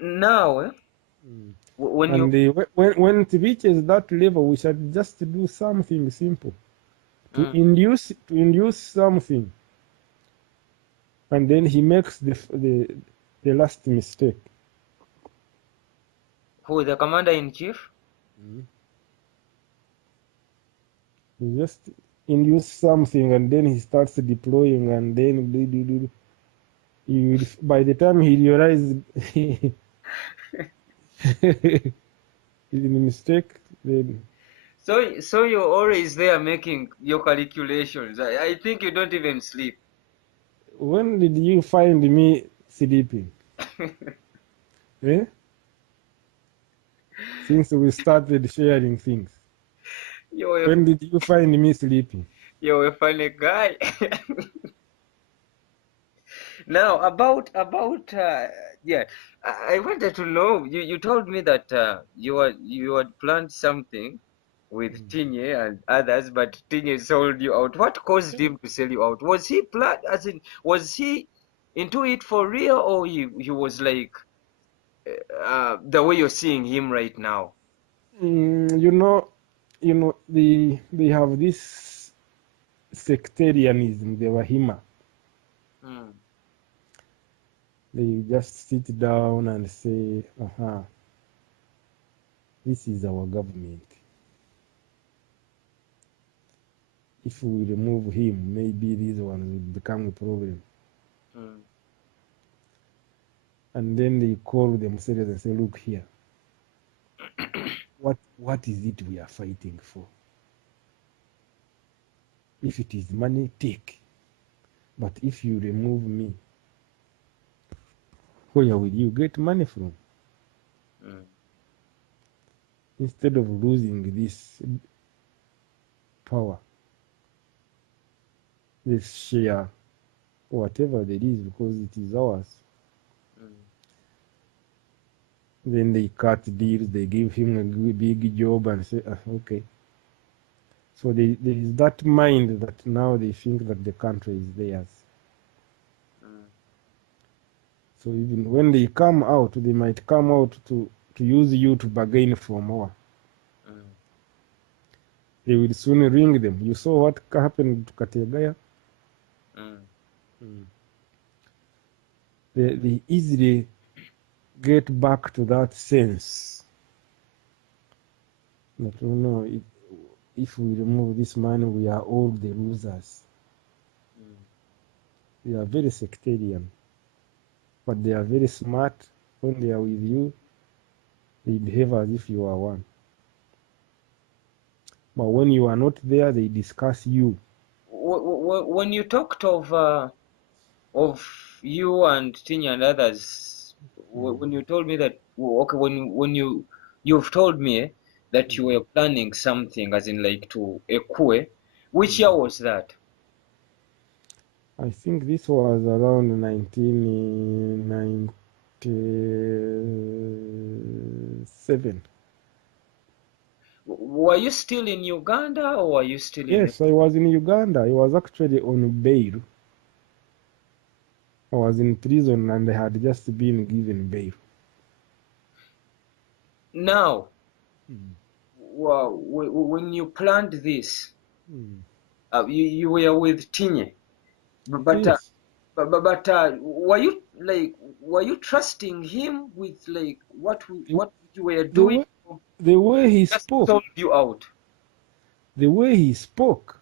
Now, Mm. when you And when it reaches that level, we should just do something simple mm, to induce something, and then he makes the last mistake. who the commander in chief? Mm. He just induce something, and then he starts deploying, and then by the time he realizes his mistake, then So you're always there making your calculations. I think you don't even sleep. when did you find me sleeping? Eh? Since we started sharing things, You're a, when did you find me sleeping? you're a funny guy. Now about yeah, I wanted to know. You told me that you had planned something with Mm. Tinye and others, but Tinye sold you out. What caused him to sell you out? Was he planned? As in, was he into it for real, or he was like the way you're seeing him right now? You know, they have this sectarianism, the Wahima. Mm, They just sit down and say, "Aha, this is our government. If we remove him, maybe this one will become a problem." mm, And then they call themselves and say, "Look here, what is it we are fighting for? If it is money, take. But if you remove me, where will you get money from? mm. Instead of losing this power, this share, whatever there is, because it is ours." Mm. Then they cut deals, they give him a big job and say, okay. So there is that mind that now they think that the country is theirs. Mm. So even when they come out, they might come out to use you to bargain for more. Mm. They will soon ring them. You saw what happened to Kategaya? Mm. Mm. They easily get back to that sense that, oh no, if we remove this man, we are all the losers. Mm. They are very sectarian, but they are very smart. When they are with you, they behave as if you are one. But when you are not there, they discuss you. When you talked of you and Tinya and others, Mm. when you told me that, okay, when you've told me that you Mm. were planning something, as in like to Ekwe, which year Mm. was that? I think this was around 1997. Were you still in Uganda or were you still in? Yes, I was in Uganda. I was actually on bail. I was in prison and I had just been given bail. Now, Mm. when you planned this, Mm. you were with Tinye, but Yes. were you trusting him with like The, what you were the doing? way the way he Just spoke, sold you out. the way he spoke,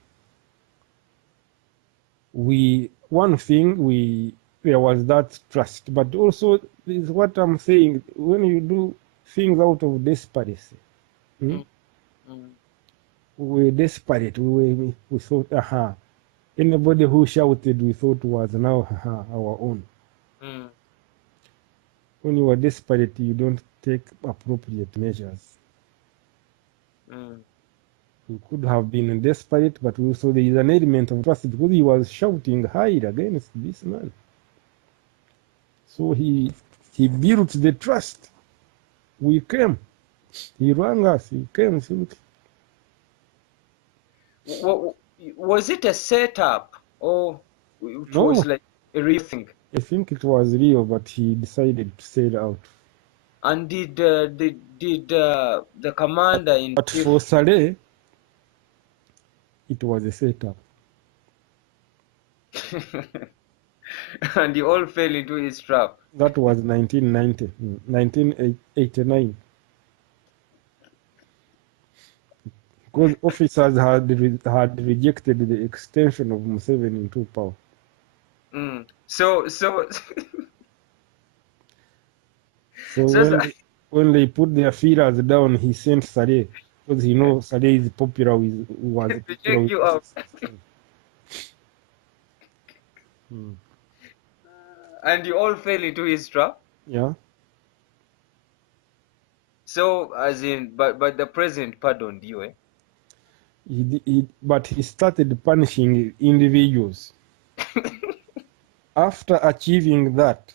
one thing there was that trust, but also is what I'm saying. When you do things out of desperation, hmm, Mm, mm, we were desperate. We thought, aha, anybody who shouted, we thought was now, aha, our own. mm, When you are desperate, you don't take appropriate measures. mm. We could have been desperate, but also there is an element of trust because he was shouting high against this man. So he built the trust. We came. He rang us. He came. Said, Was it a setup or it was no, like a real thing? I think it was real, but he decided to sell out. And did the commander in But chief? for Saleh, it was a setup. And you all fell into his trap. That was 1990, 1989. Because officers had rejected the extension of Museveni into power. So So so when they put their feelers down, he sent Saleh because he knows Saleh is popular with was to popular check with you out. And you all fell into his trap. Yeah. So as in, but the president pardoned you, eh? But he started punishing individuals. After achieving that,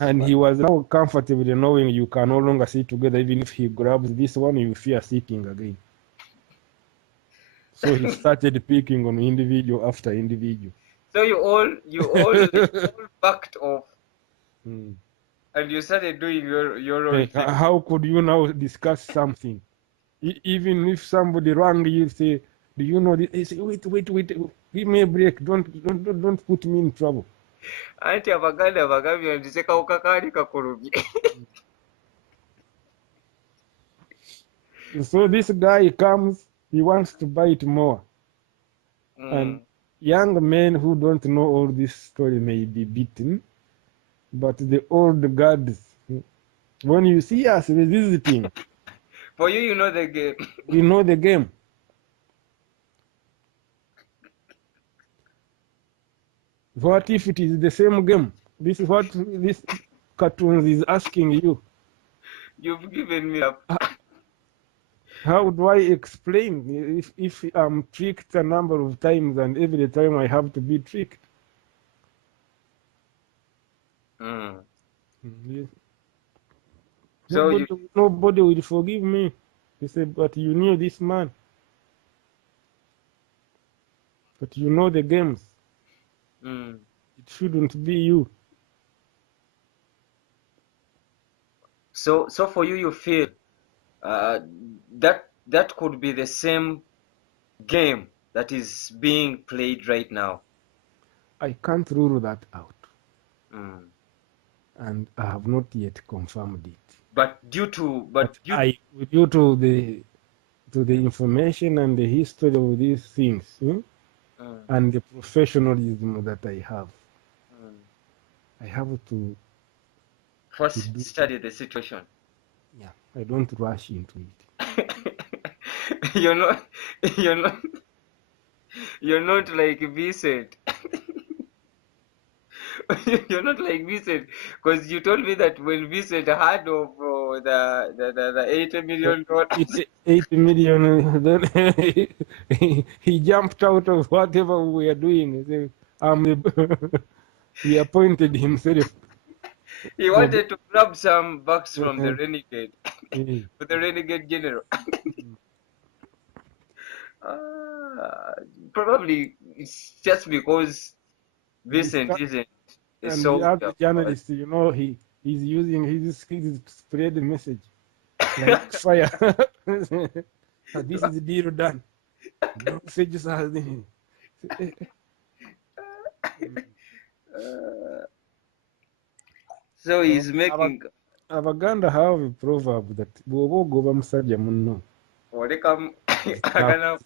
and he was now comfortable knowing you can no longer sit together. Even if he grabs this one, you fear sitting again. So he started picking on individual after individual. So you all backed off Mm. and you started doing your own thing. How could you now discuss something? Even if somebody rang you, say, "Do you know this?" He say, "Wait, give me a break. Don't put me in trouble." Anti abaganda bagambye nti sekawuka kaali kakulumye. So this guy comes, he wants to bite more. And young men who don't know all this story may be beaten, but the old guards, when you see us revisiting, For you, you know the game. we know the game. What if it is the same game? This is what this cartoon is asking you. You've given me up. How do I explain if I'm tricked a number of times and every time I have to be tricked? Yes. So Nobody will forgive me. He said, but you knew this man. But you know the games. It shouldn't be you. So for you feel that could be the same game that is being played right now. I can't rule that out. And I have not yet confirmed it. But due to the information and the history of these things, and the professionalism that I have, I have to first study the situation. Yeah, I don't rush into it. you're not you're not like Vincent. You're not like Vincent, because you told me that when Vincent heard of the $80 million, 80 million, then he jumped out of whatever we were doing. He said, he appointed himself. he wanted to grab some bucks from the renegade, for the renegade general. Probably it's just because Vincent isn't a And the other soldier. journalist, he's using his skills to spread the message like fire. This is the deal done. No Sejusa has been. So he's making. Abaganda have a proverb that bw'oba ogoba musajja munno. Oleka agana.